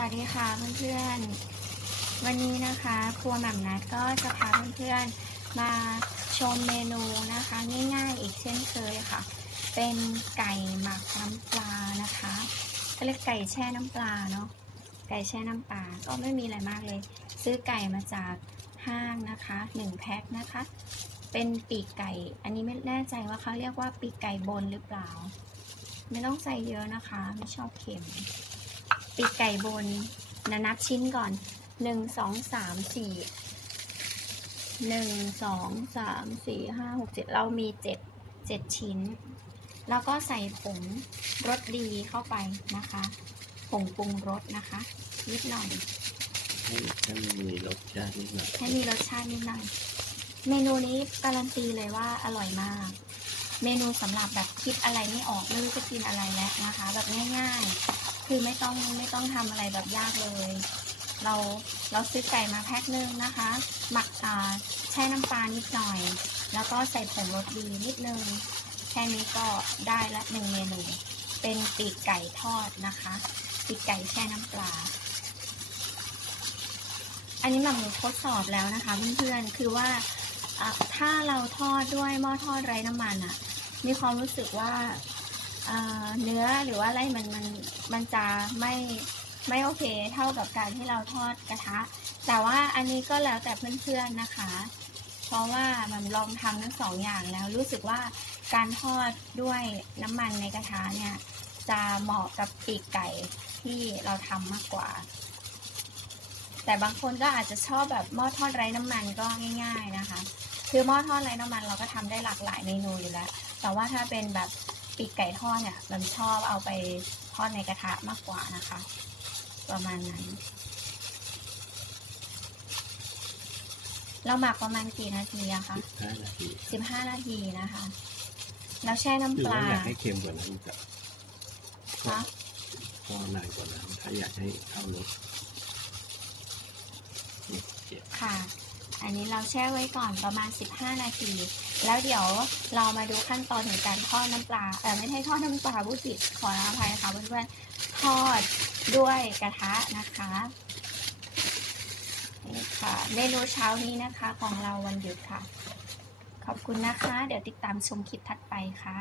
วัสดีค่ะเพื่อนๆ วันนี้นะคะครัวแหม่มนัดก็จะพาเพื่อนๆ มาชมเมนูนะคะ ง่ายๆอีกเช่นเคยค่ะ เป็นไก่หมักน้ำปลานะคะก็เรียกไก่แช่น้ำปลาเนาะไก่แช่น้ำปลาก็ไม่มีอะไรมากเลย ซื้อไก่มาจากห้างนะคะหนึ่งแพ็คนะคะ เป็นปีกไก่ อันนี้ไม่แน่ใจว่าเขาเรียกว่าปีกไก่บนหรือเปล่า ไม่ต้องใส่เยอะนะคะ ไม่ชอบเค็ม ปีกไก่บนนะนับชิ้นก่อนหนึ่งสองสามสี่หนึ่งสองสามสี่ห้าหกเจ็ดเรามีเจ็ดเจ็ดชิ้น แล้วก็ใส่ผงรสดีเข้าไปนะคะ ผงปรุงรสนะคะ นิดหน่อย ให้ให้มันมีรสชาตินิดหน่อยให้มีรสชาตินิดหน่อย เมนูนี้การันตีเลยว่าอร่อยมาก เมนูสำหรับแบบคิดอะไรไม่ออกไม่รู้จะกินอะไรแล้วนะคะ แบบง่าย ๆ คือไม่ต้องไม่ต้องทำอะไรแบบยากเลย เราเราซื้อไก่มาแพ็คนึงนะคะ หมักแช่น้ำปลานิดหน่อย แล้วก็ใส่ผงรสดีนิดนึง แค่นี้ก็ได้ละหนึ่งเมนู เป็นปีกไก่ทอดนะคะ ปีกไก่แช่น้ำปลา อันนี้หม่ำทดสอบแล้วนะคะเพื่อนๆ คือว่าถ้าเราทอดด้วยหม้อทอดไร้น้ำมันอะมีความรู้สึกว่า เนื้อหรือว่าอะไรมันมันมันจะไม่ไม่โอเคเท่ากับการที่เราทอดกระทะ แต่ว่าอันนี้ก็แล้วแต่เพื่อนๆนะคะ เพราะว่ามันลองทำทั้งสองอย่างแล้วรู้สึกว่าการทอดด้วยน้ำมันในกระทะเนี่ยจะเหมาะกับปีกไก่ที่เราทำมากกว่า แต่บางคนก็อาจจะชอบแบบหม้อทอดไร้น้ำมันก็ง่าย ๆนะคะ คือหม้อทอดไร้น้ำมันเราก็ทำได้หลากหลายเมนูอยู่แล้ว แต่ว่าถ้าเป็นแบบ ปีกไก่ทอดเนี่ยเราชอบเอาไปทอดในกระทะมากกว่านะคะ ประมาณนั้น เราหมักประมาณกี่นาทีอะคะห้านาทีสิบห้านาทีนะคะแล้วแช่น้ำหรืปอว่าลาอยากให้เค็มกว่านั้นก็คะพอนานกว่านั้นถ้าอยากให้เข้ารสนี่เจ็บค่ะ อันนี้เราแช่ไว้ก่อนประมาณ 15 นาที แล้วเดี๋ยวเรามาดูขั้นตอนของการทอดน้ำปลาเออไม่ใช่ทอดน้ำปลาผู้ผิดขออภัยนะคะเพื่อนๆทอดด้วยกระทะนะคะนี่ค่ะเมนูเช้านี้นะคะของเราวันหยุดค่ะ ขอบคุณนะคะ เดี๋ยวติดตามชมคลิปถัดไปค่ะ